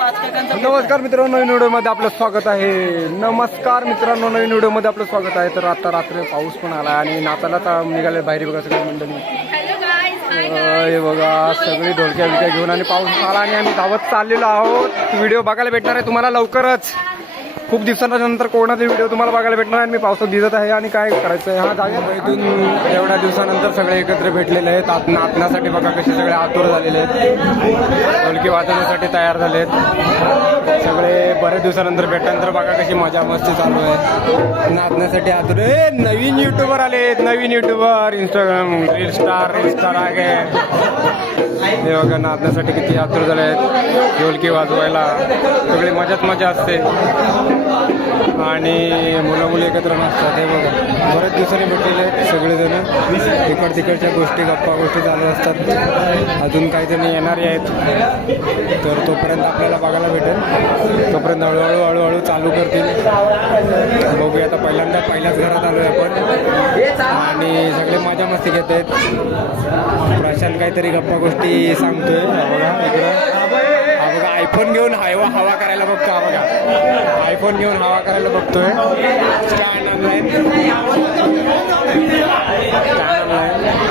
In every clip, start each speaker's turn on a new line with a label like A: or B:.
A: नमस्कार मित्रांनो नवीन व्हिडिओमध्ये आपलं स्वागत आहे. नमस्कार मित्रांनो नवीन व्हिडिओमध्ये आपलं स्वागत आहे. तर आता रात्री पाऊस पण आला आणि नाचायला तर निघाले बाहेर बघा सगळी मंडळी. हे बघा सगळी ढोलक्या बिलक्या घेऊन आणि पाऊस आला आणि आम्ही धावत चाललेलो आहोत. व्हिडिओ बघायला भेटणार आहे तुम्हाला लवकरच. खूप दिवसानंतर कोणाचा व्हिडिओ तुम्हाला बघायला भेटणार आणि मी पावसात दिसत आहे आणि काय करायचं आहे हा जागा इथून एवढ्या दिवसानंतर सगळे एकत्र भेटलेले आहेत. आत नाचण्यासाठी बघा कसे सगळे आतुर झालेले आहेत. ढोलकी वाजवण्यासाठी तयार झाले आहेत सगळे बऱ्याच दिवसानंतर भेटल्यानंतर बघा कशी मजा मस्ती चालू आहे. नाचण्यासाठी आतुर ए नवीन युट्यूबर आले. नवीन YouTuber Instagram reel star reel star आगे हे बघा नाचण्यासाठी किती आतुर झाले आहेत. ढोलकी वाजवायला. सगळी मजाच मजा असते. आणि मुलं मुली एकत्र नसतात हे बघा बरेच दिवसांनी भेटलेले सगळेजण. इकड तिकडच्या गोष्टी गप्पा गोष्टी चालू असतात. अजून काही जण येणारे आहेत. तर तोपर्यंत आपल्याला बघायला भेटेल. तोपर्यंत हळूहळू हळूहळू चालू करतील. बघूया आता पहिल्यांदा पहिल्याच घरात आलोय आपण. आणि सगळे मजा मस्ती घेत आहेत प्रशांत काहीतरी गप्पा गोष्टी सांगतोय. बघा इकडं. बघा आयफोन घेऊन हायवा हवा करायला बघतो हा बघा. आयफोन घेऊन हवा करायला बघतोय. स्टँड ऑनलाईन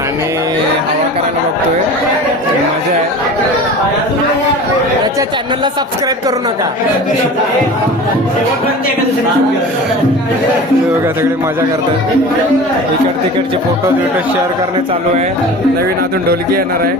A: आणि हवा करायला बघतोय. मजा आहे. त्याच्या चॅनलला सबस्क्राईब करू नका. बघा सगळे मजा करतात इकड तिकडचे फोटो बिटो शेअर करणे चालू आहे. नवीन अजून ढोलकी येणार आहे.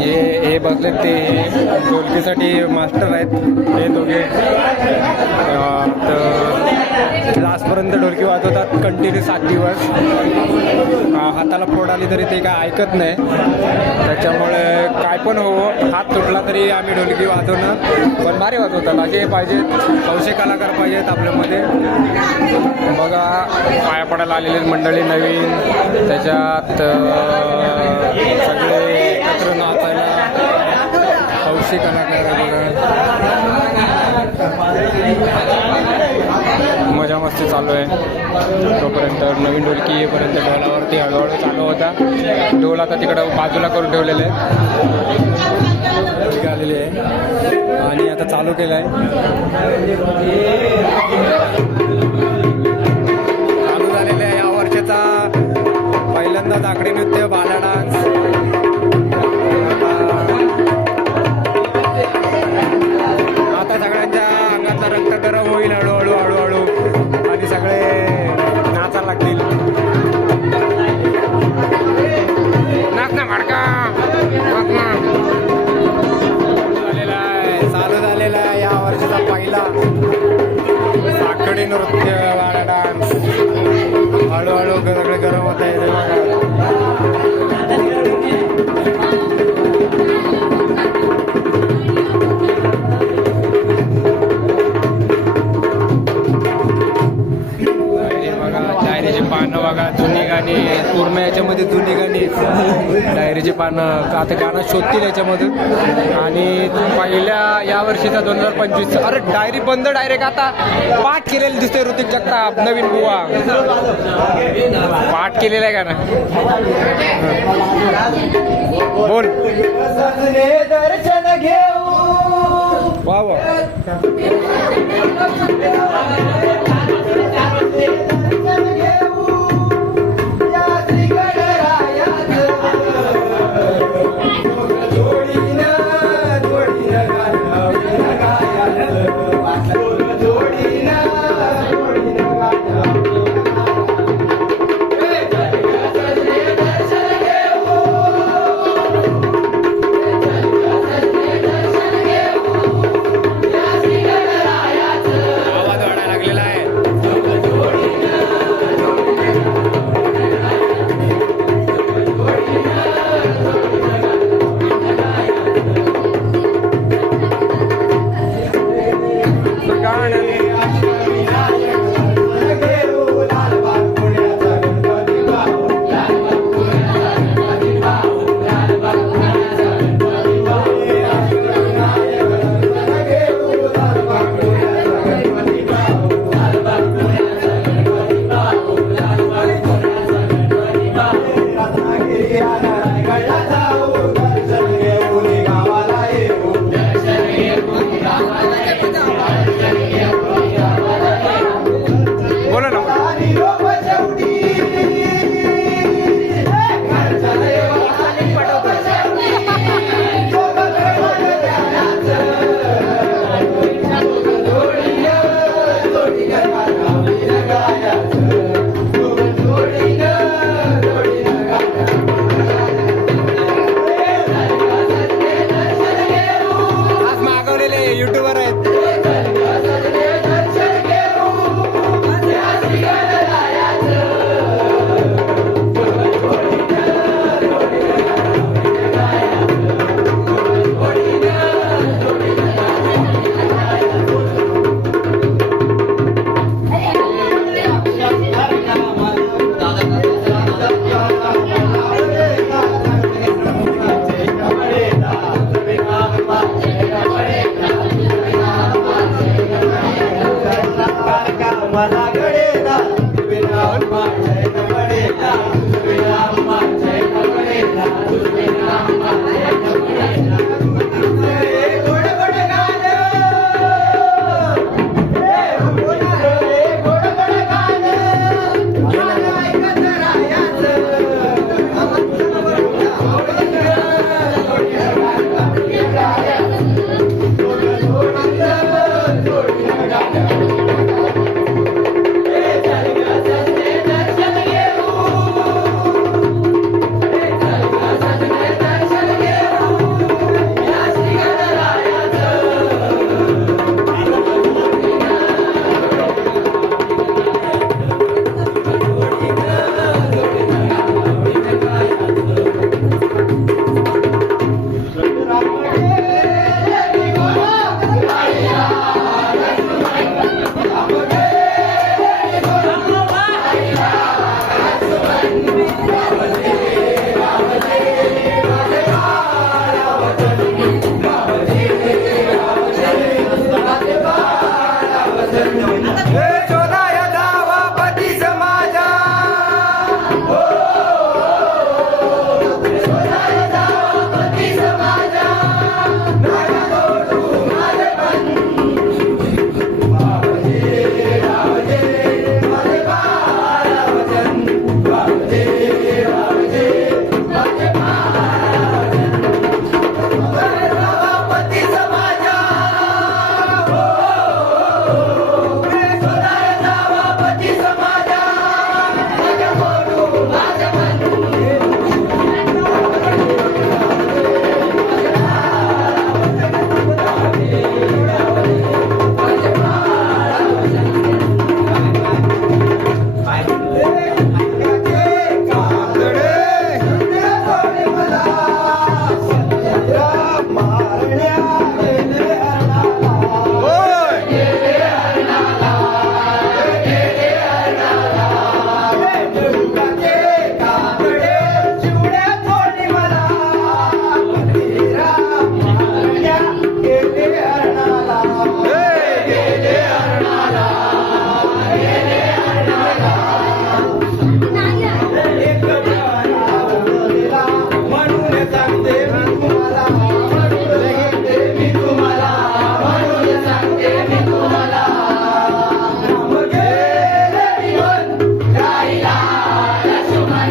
A: हे हे बघले ते ढोलकीसाठी मास्टर आहेत. हे दोघे. तर लास्टपर्यंत ढोलकी वाजवतात कंटिन्यू सात दिवस. हाताला फोड आली तरी ते काय ऐकत नाही. त्याच्यामुळे काय पण हो हात तुटला तरी आम्ही ढोलकी वाजवणं पण भारी वाजवतात. असे पाहिजेत हौसे कलाकार पाहिजेत आपल्यामध्ये. बघा पाया पडायला आलेले मंडळी नवीन. त्याच्यात सगळे एकत्र नाचायला हौशी कलाकार बघा. मस्त चालू आहे. तोपर्यंत नवीन ढोलकी येईपर्यंत ढोलावरती हळूहळू चालू होता. ढोल आता तिकडं बाजूला करून ठेवलेले आहे आलेली आहे. आणि आता चालू केलं आहे चालू झालेलं आहे या वर्षाचा पहिल्यांदा दाकडी नृत्य बालाडा हळूहळू सगळे गरम होत आहे डायरीचे पानं आता गाणं शोधतील याच्यामधून. आणि पहिल्या या वर्षीचा दोन हजार पंचवीस अरे डायरी बंद डायरेक्ट आता पाठ केलेली दिसते ऋतिक जगताप नवीन बुवा. पाठ केलेलं आहे गाणं बोल.
B: दर्शन घेऊ
A: वा वा. Thank you. Thank you.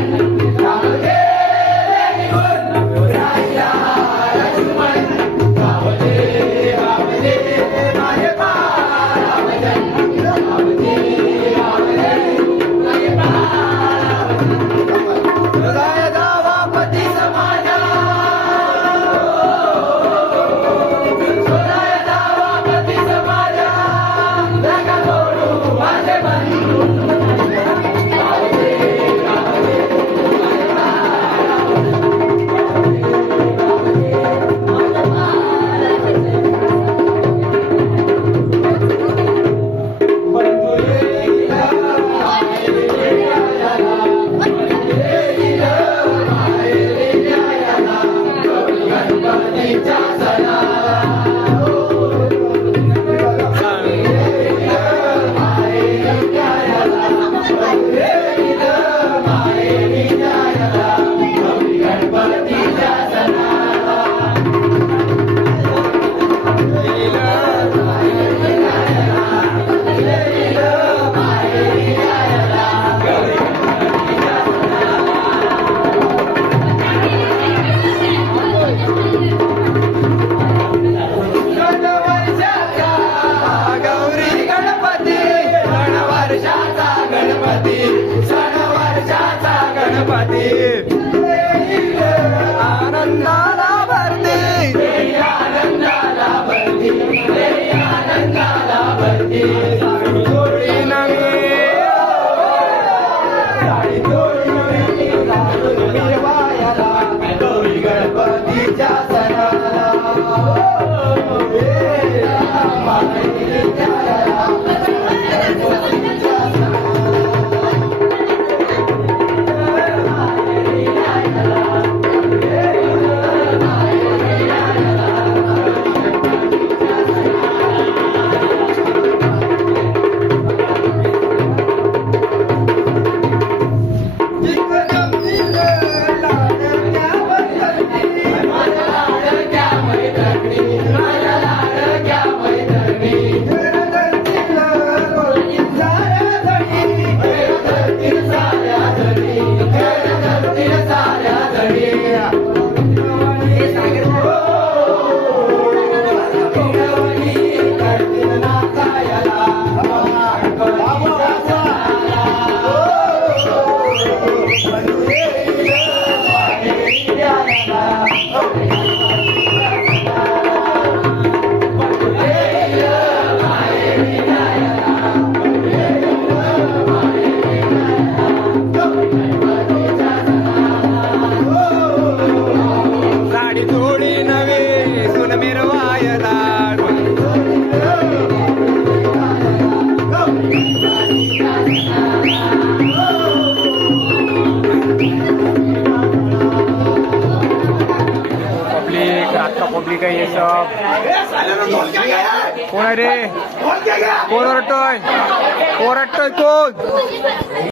A: Bye. Public आहे ये सब। कोण आहे रे? कोण ओरडतोय ओरडतोय कोण